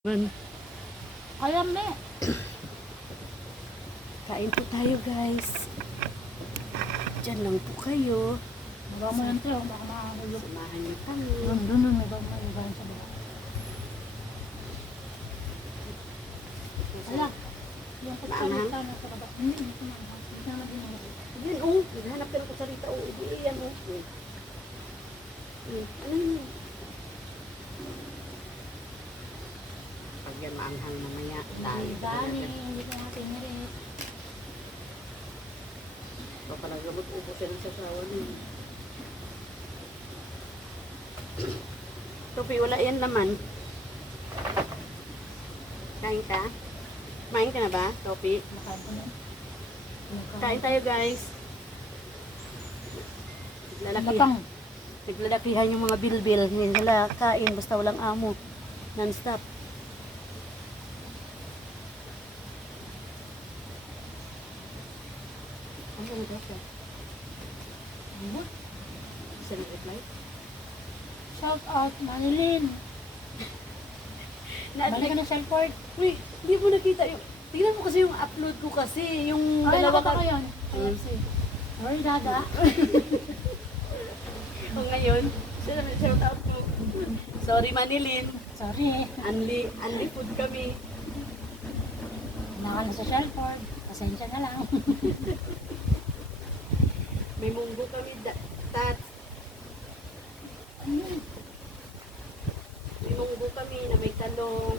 Alam na. Kain po tayo, guys. Diyan lang po kayo. Baka mo yan tayo, baka makakahulog. Samahan niyo kami. Doon, may ibahan sa baba. Ala, yung kutsarita na sa baba. Hindi naman din mo. Yan, oh. Naghanap ka ng kutsarita. Oh, yan, oh. Ano yun? Pag yan maanghang mamaya. Dani, hindi ko natin nirit. Ito pala gamot upo sila sa sawa niyo. Topi, wala yan naman. Kain ka? Kumain ka na ba, Topi? Makain ko na. Kain tayo, guys. Lapang. Naglalakihan yung mga bilbil. Hindi nila kain basta walang amo. Non-stop. Ano na ba siya? Ano? Isa nag-reply? Shout out, Manilin. Balik ka ng Shelford. Uy, hindi mo nakita yung... Tingnan mo kasi yung upload ko kasi. Yung Ay, dalawa nakita ko yun. Hmm. Sorry, Dada. O ngayon, shout out ko. Sorry, Manilin. Sorry. Unli food kami. Nakala sa Shelford. Pasensya na lang. May munggo kami, tats. May munggo kami na may talong,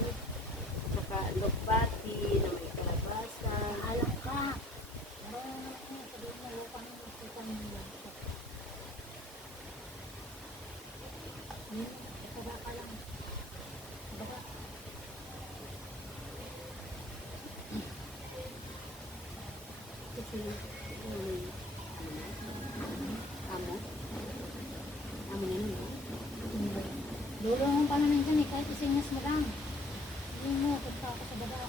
saka lokbati na may kalabasa. Alam ka. Meron naman ako sabihin mo, lupa ng magsisan ng laptop. Baba ka lang. Baba. Kasi, amo. Amo yan, no? Dulo mong pananin dyan eh, kahit isinyas mo lang. Hindi mo, pagka ako sa baba.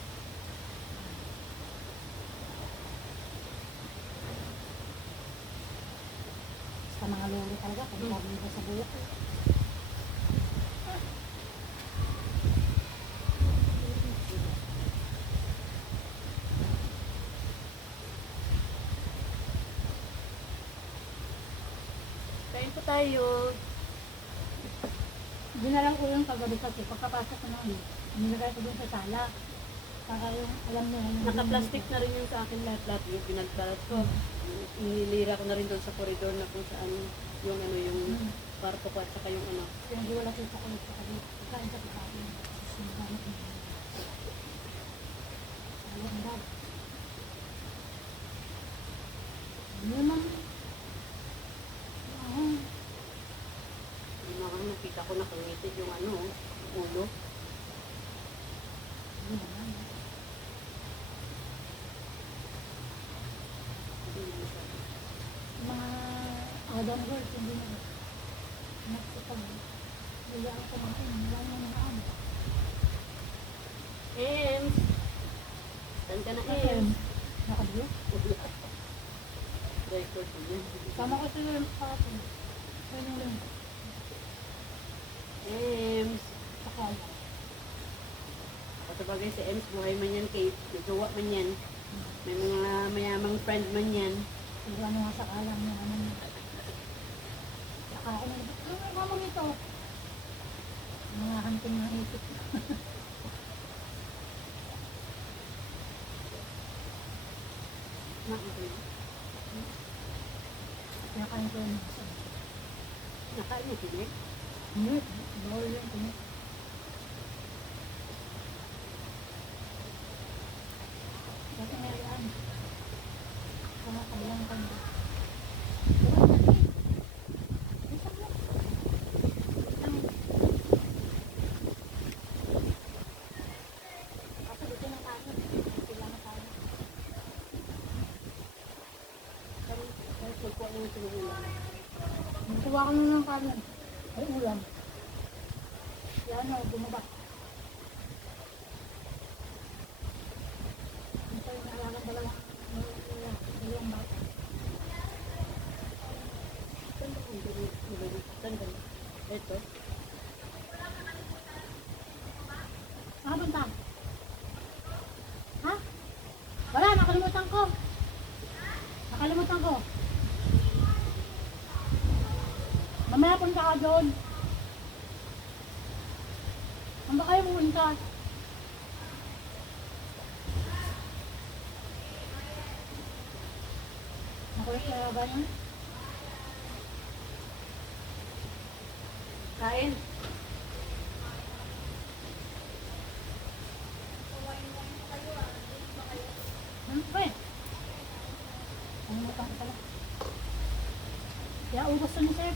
Basta mga lolo talaga, kung sabi ko sa buhok eh. Kain po tayo. Dinalang ko yung kagabi kasi pagkapasok ko noon, nilagay ko dun sa sala. Para yung alam niya. Naka-plastic na rin yung sa akin lahat yung pinagbalat ko. Inilira ko na rin doon sa koridor na kung saan yung ano yung kwarto ko at saka yung ano. Pinag-iwala ko sa kulit sa kagabi. Kain sa pagkain. Sinagamit mo. Alam na. Ano naman? Yung mga nakita ko nakangitig yung ano, ulo. Ano naman? Mga Adam girls, hindi na. Nagsipag. Hindi ako kumain. Wala naman mga ano. Ems! Saan ka na, Ems? Nakablo? Record ko yan. Sama ko sila yung kapatid. Ayun yung lang. Ems! Sakal. Patapagay si Ems, buhay man yan, kay jowa man yan. May mga mayamang friend man yan. Kung ano nga sakalang na ano. Saka ako nag ano mama nito? Mga hunting ng ipit. Nakain ko yun. Nakain mo, Tinek? Hindi. Bawal yun. Tinik. Dati nga yan. Sama kabilang kanda. Kasi dito ng kanin. Sila na tayo. Kahit magkuha mo yung tinulungan. Nagkuha ko na ng kanin. Ay, ulam. Yan o, bumaba. Ito yung alagang dalawang bata. Ito. Ah, pupunta? Ha? Wala, nakalimutan ko. Nakalimutan ko. Mamaya punta ka doon. Saan ba kayo pupunta? Nakuha yung alaga niya? Kain. Siyempre. Nakalimutan ko pala. Kaya ubos na ni Sir.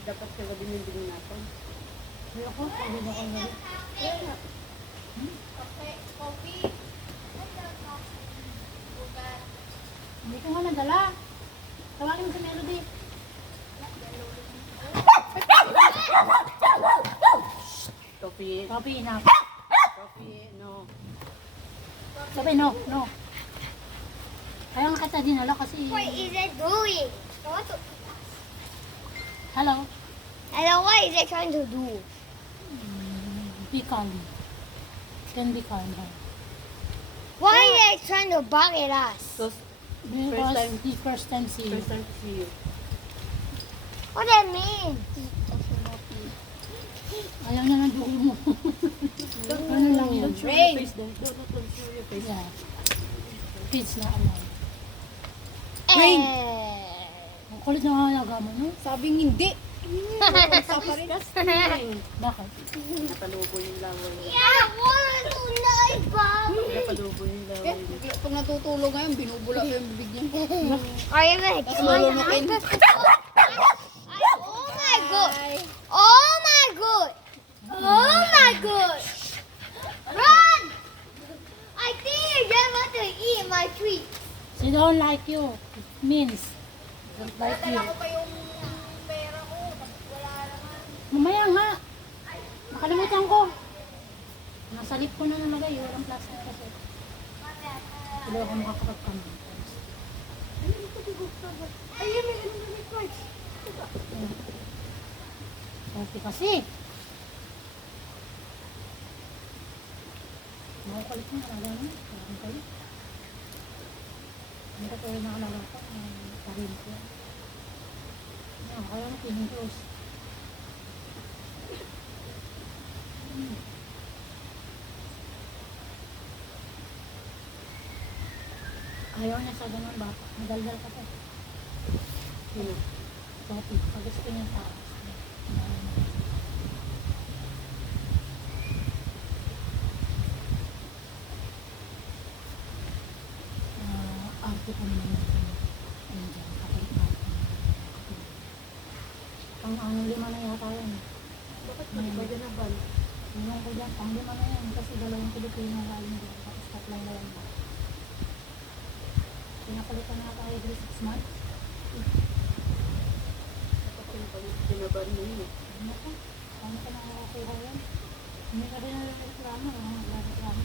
Dapat kagabi yung bilhin natin. Hindi ako, pagod ako gabi. Hindi ko nga nadala. Tawagin mo si Melody. Coffee. Coffee na. Coffee, no. Sabi no, no. Kaya nga kita dinala kasi... What is it doing? What to- Hello? Hello, what is it trying to do? Be calm. Can be calm. Why is it trying to bark at us? So, Because time. the first time see you. first time to see you. What that mean? Ayaw niya ng dugo mo. Ano lang yun? Don't show your face then. Don't show your face. Yeah. Kids na allowed. Eh. Ang kulit na halaga mo, no? Sabing hindi. Disgusting. Bakit? Napalubo yung laway. Yeah, what is so nice, Bob? Napalubo yung laway. Pag natutulog ngayon, binubula ko yung bibig niya. Are you ready? Tapos malulukin. Oh my god! Oh my god! Oh my god! Run! I think you just want to eat my treat. She don't like you. It means don't like you. pa yung pera ko. Wala naman. Mamaya nga. Nakalimutan ko. Nasa lip ko na nalagay. Walang plastic kasi. Hindi ako makakapagkamay. Kasi kasi. Makukulit mo nalagay mo. Parang kayo. Hindi ko tayo nakalala ko. Parin ko. Kaya mo pinigos. Ayaw niya sa ganun ba? Madaldal ka pa. Sino? Coffee. Pag gusto niya taas. Arte ko naman natin. Ayun dyan. Kapag-arte. Pang ano, 5 na yata yun. Bakit ba ganaban? Yung ko dyan, pang 5 na yan. Kasi 2 Pilipino galing dyan. Tapos 3 na lang ba. Pinapalitan na tayo every 6 months. Dapat yung ganaban mo yun. Ano ko? Paano ka nakakakuha yan? Hindi ka rin nagreklamo. Nagreklamo.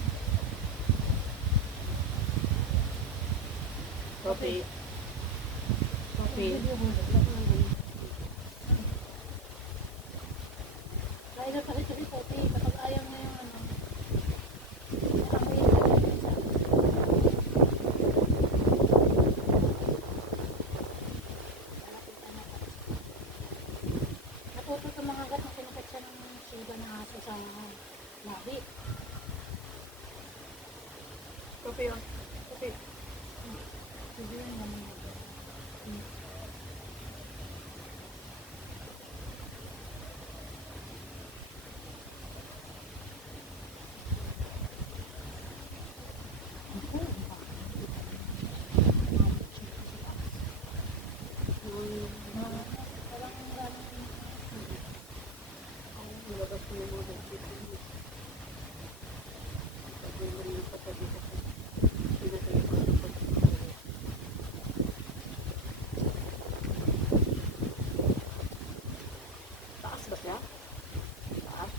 Coffee. Coffee. Kaya na pala ito ipoti. Kapag ayaw na yung ano. Natuto sa mga gat na kinukat siya ng suga ng aso sa labi. Coffee yun. Coffee. Sige yun naman. Ako, Nilabas ko yung mga dito. Sabi mo rin yung katabi ko. Pinatay ko sa pagkakas. Taas ba siya? Taas?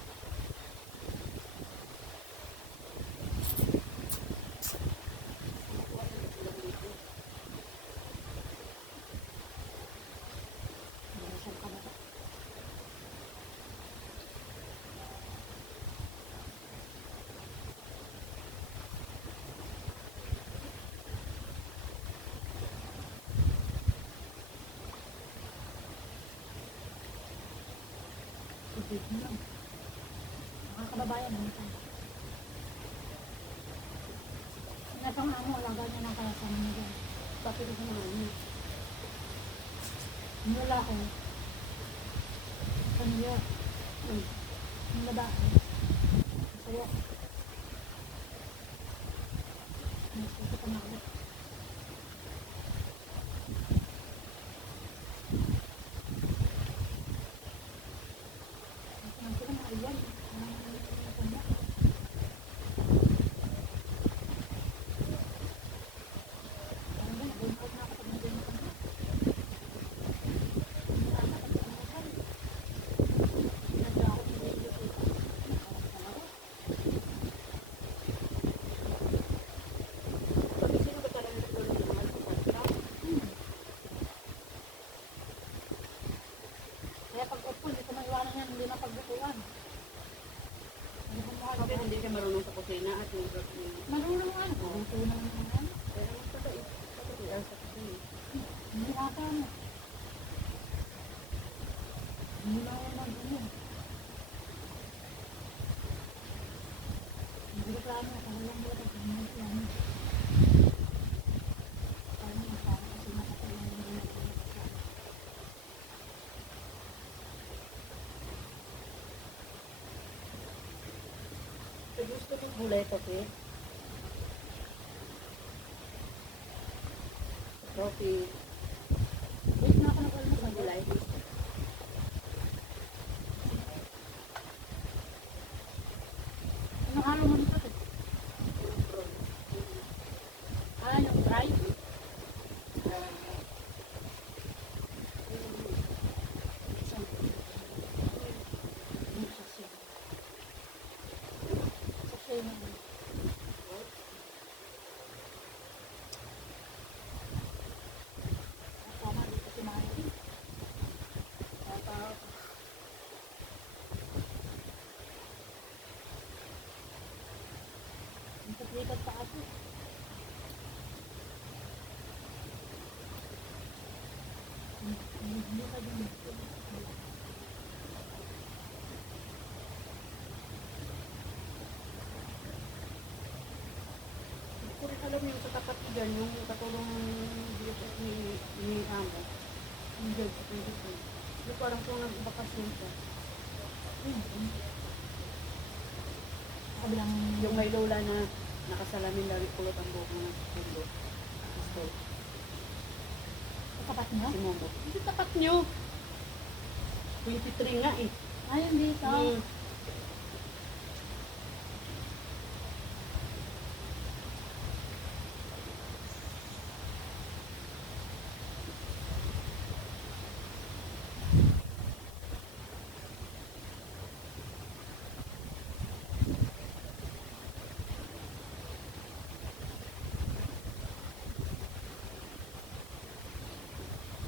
Tubig. Mga kababayan, ano ito? Sinatang amo, alaga niya ng kaya sa mga dyan. Bakit ito naman yun? Mula ko. Sa New York. Hmm. Yung babae. Masaya. Nagsuso ka na ulit. Ang sila mga iwan. Sabi, sino ba talaga nagkaroon ng mga alcohol? Kaya pag upo, hindi ko maiwanan yan, hindi na pagbutuan. Hindi ko Sabi, hindi siya marunong sa kusina at yung marunong ano, marunong naman. Pero mas mabait. Sabi, ang sa kusina. Hindi ata ano. Hindi na ako mag-ano. Hindi ko plano, kaya lang wala pag hindi ko plano. Kaya nga, parang kasi nakatayo na hindi na ako plano. So, gusto ko gulay kasi. Coffee. Wait na ako nag-almas Sa ang gulay. Anong halo mo dito? Ah, yung fry? Lipat pa ako. Hindi ka din. Hindi ko rin alam yung sa tapat ko dyan, yung katulong ni Amo. Yung dyan sa Pilipinas. Hindi ko alam kung nagbakasyon siya. Kabilang Yung may lola na nakasalamin lagi kulot ang buhok ng pulo. Gusto. kapat niyo? Si Momo. Hindi tapat nyo. 23 nga eh. Ayun dito. Hmm.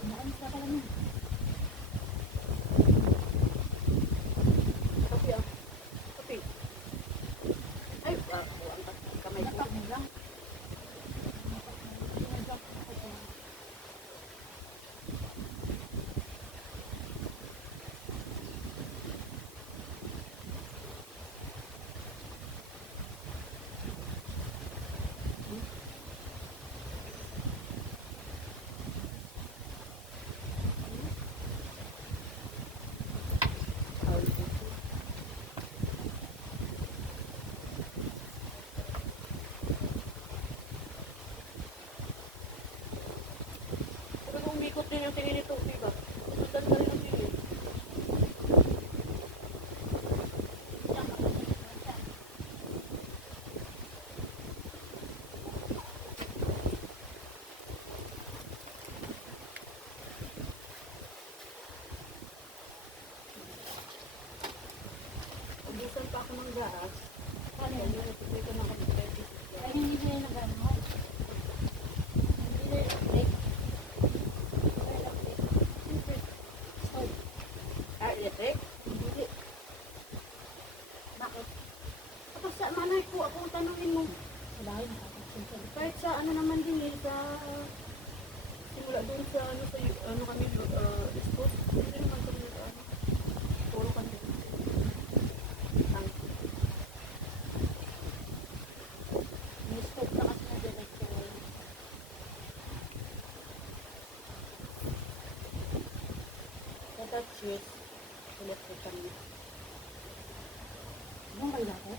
Naalis ka pala niya. Kapi ah. Kapi. Ay, buwan pa. Kamay ko. Napak mo lang. Pero kung umikot din yung tingin nito, diba? Susundan ka rin ang tingin. Ubusan pa ako ng gas. Ano yun? Ituloy ko na kami. Ay, hindi siya nag-ano. Hindi na electric. Stove. Ah, electric? Hindi. Bakit? Kapag sa manay ko, ako ang tanongin mo. Sa bahay nakapagsin sa Kahit sa ano naman din eh, sa simula doon sa ano, sa, ano kami, expose, hindi naman kami ano, puro kami. shoes. Electric kami. Anong kayo dati?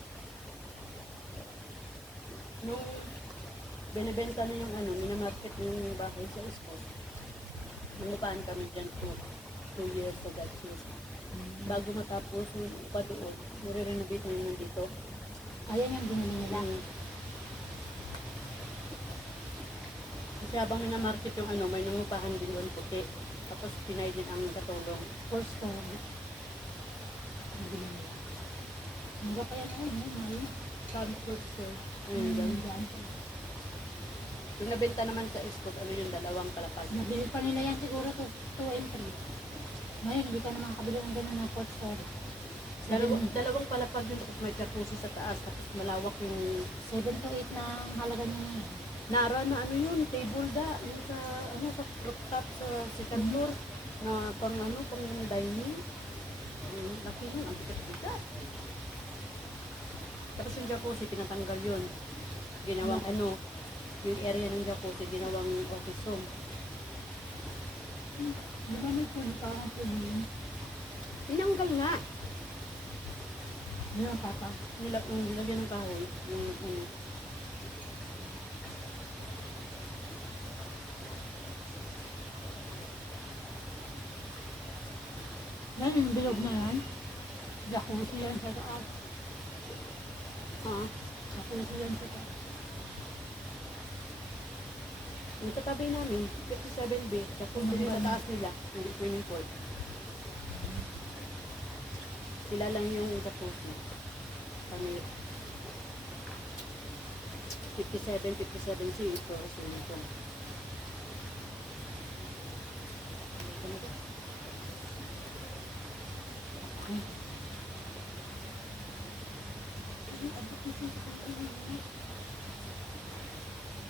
Nung binibenta na yung ano, minamarket yung bahay sa school. Nangupaan kami dyan po 2 years to God since. Bago matapos yung upa doon, nire-renovate na yun dito. Ayan yung binili nila. Kasi habang minamarket yung ano, may nangupahan din doon puti. Tapos pinay din ang katulong. Four story. Ang binili nila. Ang pa yan ay, may transport sir. Ayun, dyan. Yung nabenta naman sa school, ano yung dalawang palapag. Nabili pa nila yan siguro to 2 and 3. Ngayon, hindi ka naman kabila ng ganun ng fourth story. Dalawang palapag yun, tapos may jacuzzi sa taas, tapos malawak yung 7 to 8 na ang halaga niya ngayon. nara na ano yun, table da, yung sa, ano, sa rooftop sa second floor, na pang ano, pang dining. Laki yun, ang bigat-bigat. Tapos yung jacuzzi, pinatanggal yun. Ginawang ano, yung area ng jacuzzi, ginawang office room. Di ba may pool pa ang pool yun? Tinanggal nga. Yun ang papa. Nilagyan ng kahoy. Yung Yan, yung bilog na yan. Jacuzzi yan sa taas. Jacuzzi yan sa taas. yung katabi namin, 57B, tapos din sa taas nila, yung swimming pool. Sila lang yung jacuzzi. Kami, 57C, ito swimming pool.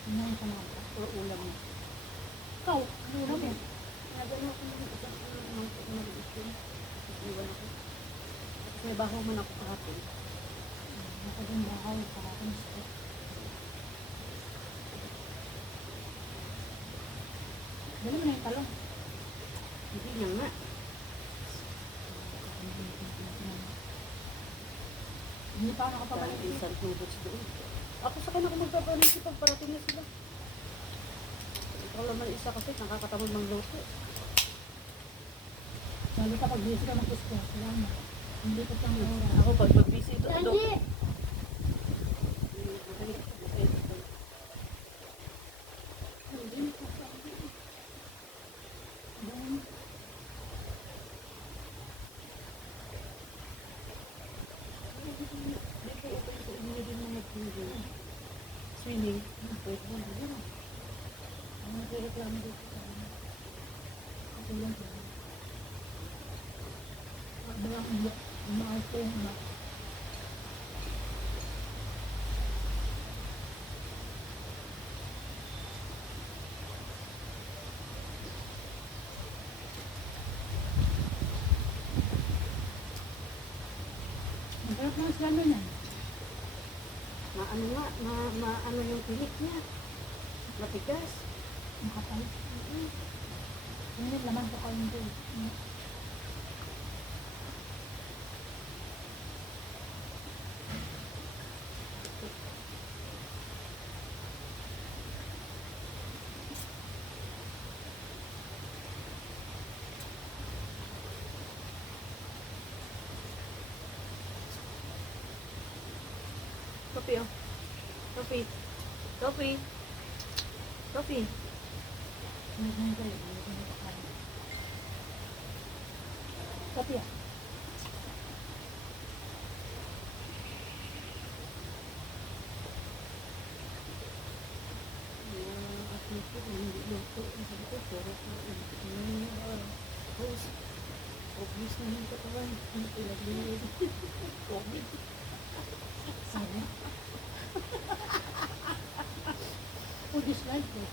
Kumain ka na ako. O ulam mo. Ikaw, ano ulam mo? Nagano ako ng isang maliit yun. Tapos iwan ako. Tapos may baho man ako kahapon. Ako din bahaw, parang gusto. Dali mo na yung talong. Hindi niya nga. Hindi pa ako Parang nakapabalik. isang noodles doon. Ako sa kanila kung magpapanisip pag parating na sila. Ikaw naman isa kasi nakakatamad mang luto. Lalo kapag busy ka mag-gusto. Salamat. Hindi ko siyang oras. Ako pag mag-busy ito, Hindi. Swimming. Pwede mo din. Ang nagreklamo dito sa akin. Ito lang siya. Balang umaas ko yung anak. Ang sarap ng slano niya. Maano nga, maano yung tinik niya. Matigas. Makapal. Yun yung laman ko kayo ko. Coffee, oh. Coffee. Coffee. Coffee. Sinignan ko yun. Kapi ah. Obvious na yung katawan. Obvious. Sabi. Oh, this life eh.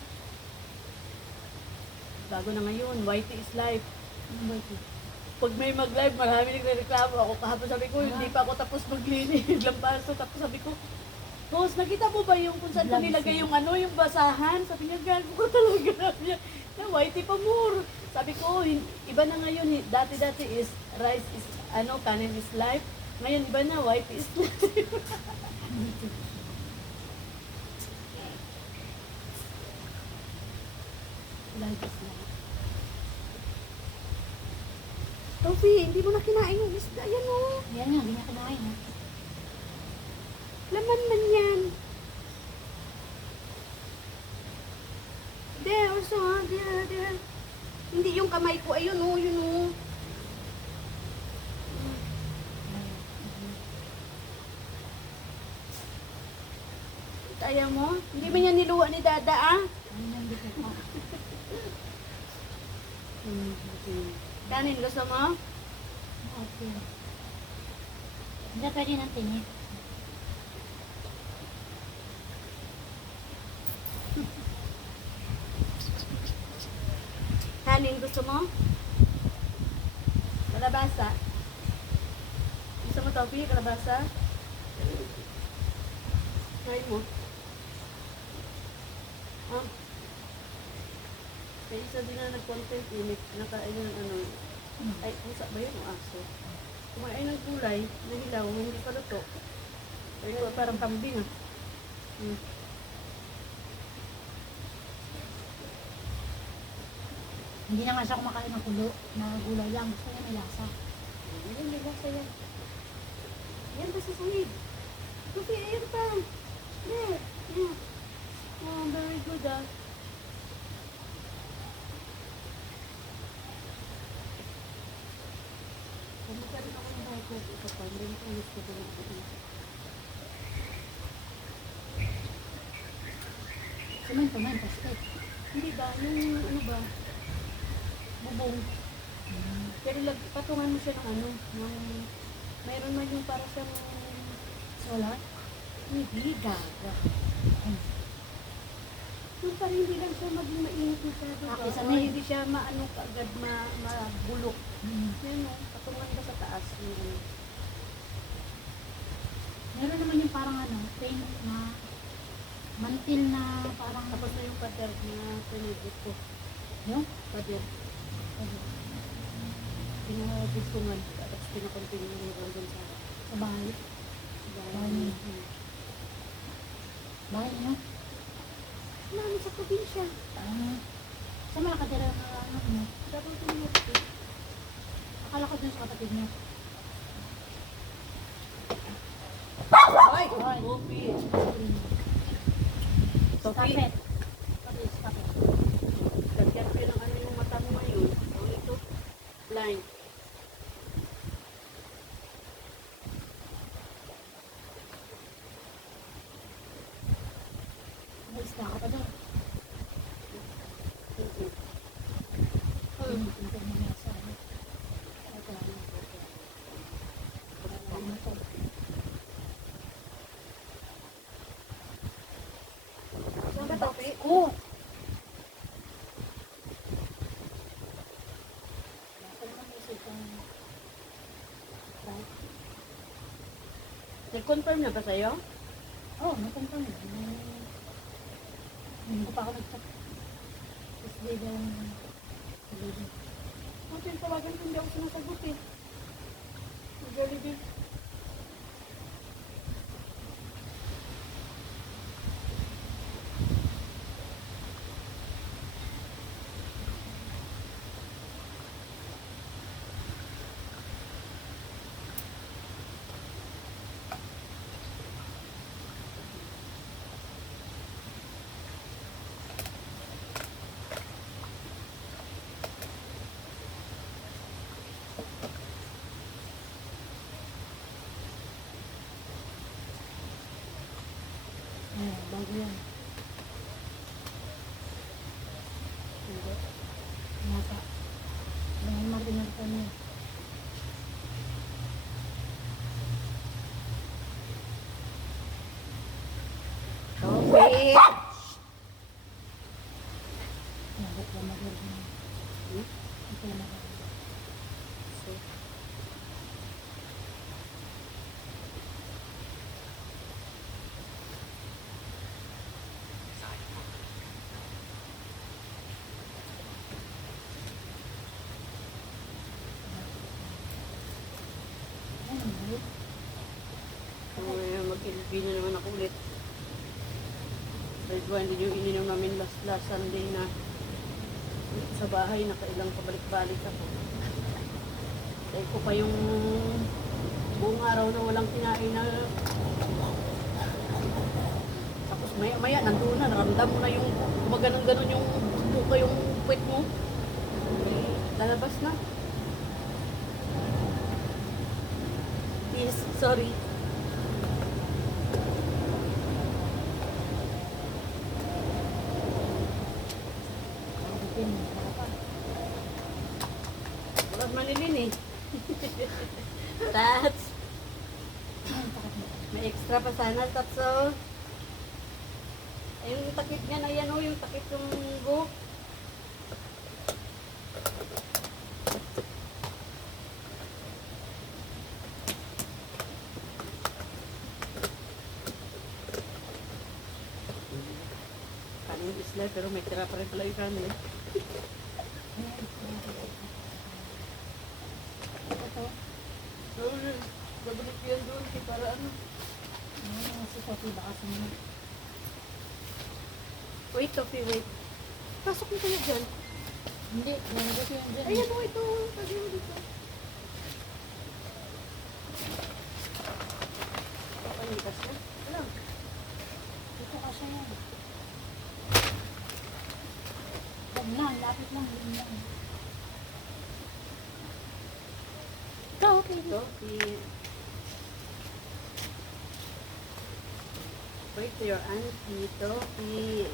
Bago na ngayon, white is life. Ano ba ito? Pag may mag-live, marami nagre-reklamo. Ako kahapon sabi ko, hindi pa ako tapos maglinis. Lampaso. Tapos sabi ko, Boss, nakita mo ba yung kung saan ko nilagay yung ano, yung basahan? Sabi niya, gago ko talaga. Sabi niya, na whitey pa more. Sabi ko, iba na ngayon. Dati-dati is rice is, ano, kanin is life. Ngayon, iba na, whitey is life. Life is life. Sophie, hindi mo na kinain yung isda. Yan o. Yan nga, hindi niya kinain. Ha? Laman man yan. There, also, there. Hindi yung kamay ko. Ayun o, yun o. Kaya mo? Hindi mo niya niluwa ni Dada, ah? Ano nang dito pa? Kanin, gusto mo? Okay. Hindi pwede ng tingin. Kanin, gusto mo? Kalabasa. Gusto mo, Topi? Kalabasa? Try mo. Ah. Kaya isa din na nag-content unit, nakain ng ano, ay, pusa ba yun o aso? Kumain ng gulay, nahilaw, hindi pa luto. Pero parang kambing ah. Hindi na nga siya kumakain ng kulo. Na gulay lang. Gusto niya may lasa. Ayun, may lasa yan. Yan ba sa sahig? Kasi ayun pa. There. Yeah. Oh, very good ah. Pumunta rin ako ng bahay ko. Ito pa, hindi ko ulit ko din ako. Semento, steak. Hindi ba? Yung ano ba? Bubong. Pero patungan mo siya ng ano, ng mayroon man yung para siyang Solar? hindi gaga. Yung parang hindi lang siya maging mainit masyado ba? Okay, O sanay. hindi siya maano kaagad mabulok. Mm. Yan o, patungan ba sa taas yung ano. Meron naman yung parang ano, paint na mantil na parang Tapos na yung pader na pinigit ko. yung Pader. Pinagbitungan. Tapos pinakontinue yung doon sa bahay. bahay. Bahay niyo? Mami, sa probinsya. Sa mga nakatira na ano mo? Dapat ito yung ito. Akala ko dun sa kapatid niyo. Ay! Ay. Sophie! Stop Sophie! it. Stop it. Lagyan ko ng ano yung mata mo ngayon. Ang ito. Blind. May isda ka pa doon. Ito mo na sa ano. Ito, ano. Ano to? Saan ba, Sophie? Oh! Basta naman isip ang right? Nag-confirm na ba sa'yo? Oh, napunta mo. Hindi ko pa ako nag-check. Tapos di daw Jollibee. Kasi yung tawagan ko hindi ako sinasagot eh. Jollibee. Bago yan. Hindi. Nasa. Dengan Martin niya. Sophie! Nabot ba mag-order niya? Ito na ba? So, mag-LB na naman ako ulit. Dahil ba, hindi yung ininom namin last Sunday na sa bahay, nakailang pabalik-balik ako. Dahil ko pa yung buong araw na walang kinain na tapos maya nandun na, naramdam mo na yung gumaganon-ganon yung buka yung puwet mo. Lalabas na. Yes, sorry. Walang manilin eh. Tats. May extra pa sana, tatso. Ay, yung takip niya na yan, yung takip yung buhok. Kanin isla, pero may tira pa rin pala yung kanin. Babalik yan doon, para ano. Si Sophie baka sumunod. Wait, Toffee, wait. Pasok mo kayo dyan. Hindi, nandito siya dyan. Ayan mo ito. Pwede mo dito. Papanikas na. Ano? Dito ka siya yan. Huwag na, lapit lang. Yun lang. Ito, okay. Toffee. Wait to your auntie, Toffee.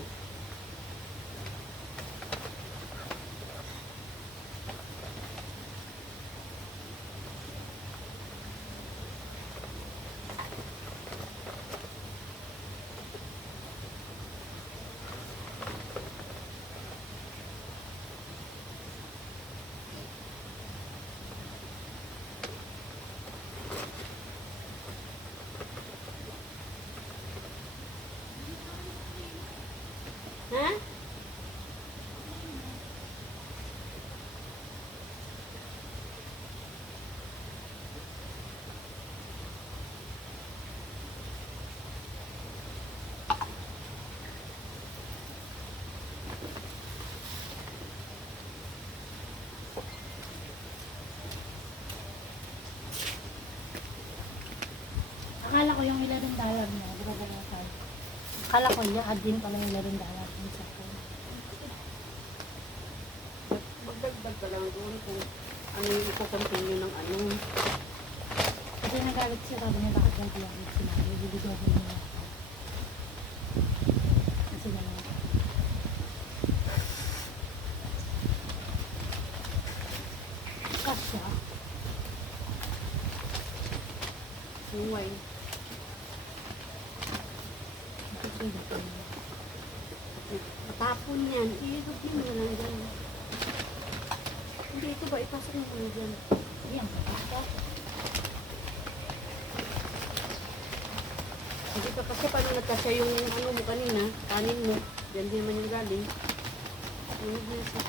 Ha? Akala ko yung ilarong dalag mo, di ba balakay? Akala ko yung din pala yung ilarong dalag mo sa phone. Magdagdag ka lang doon kung ano yung ipo-continue ng ano. Kasi nagalit siya, sabi niya bakit yung kaya sinabi, bibigyan niya ako. Kasi naman. Kasya. Suway. Matapon yan. Iikot mo na lang dyan. Hindi, ito ba? Ipasok mo na dyan. Yan, kapag Hindi ka kasi paano nagkasya yung ano mo kanina, kanin mo. Diyan din naman yung galing. Ano na siya?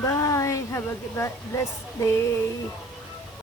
Bye. Have a blessed day.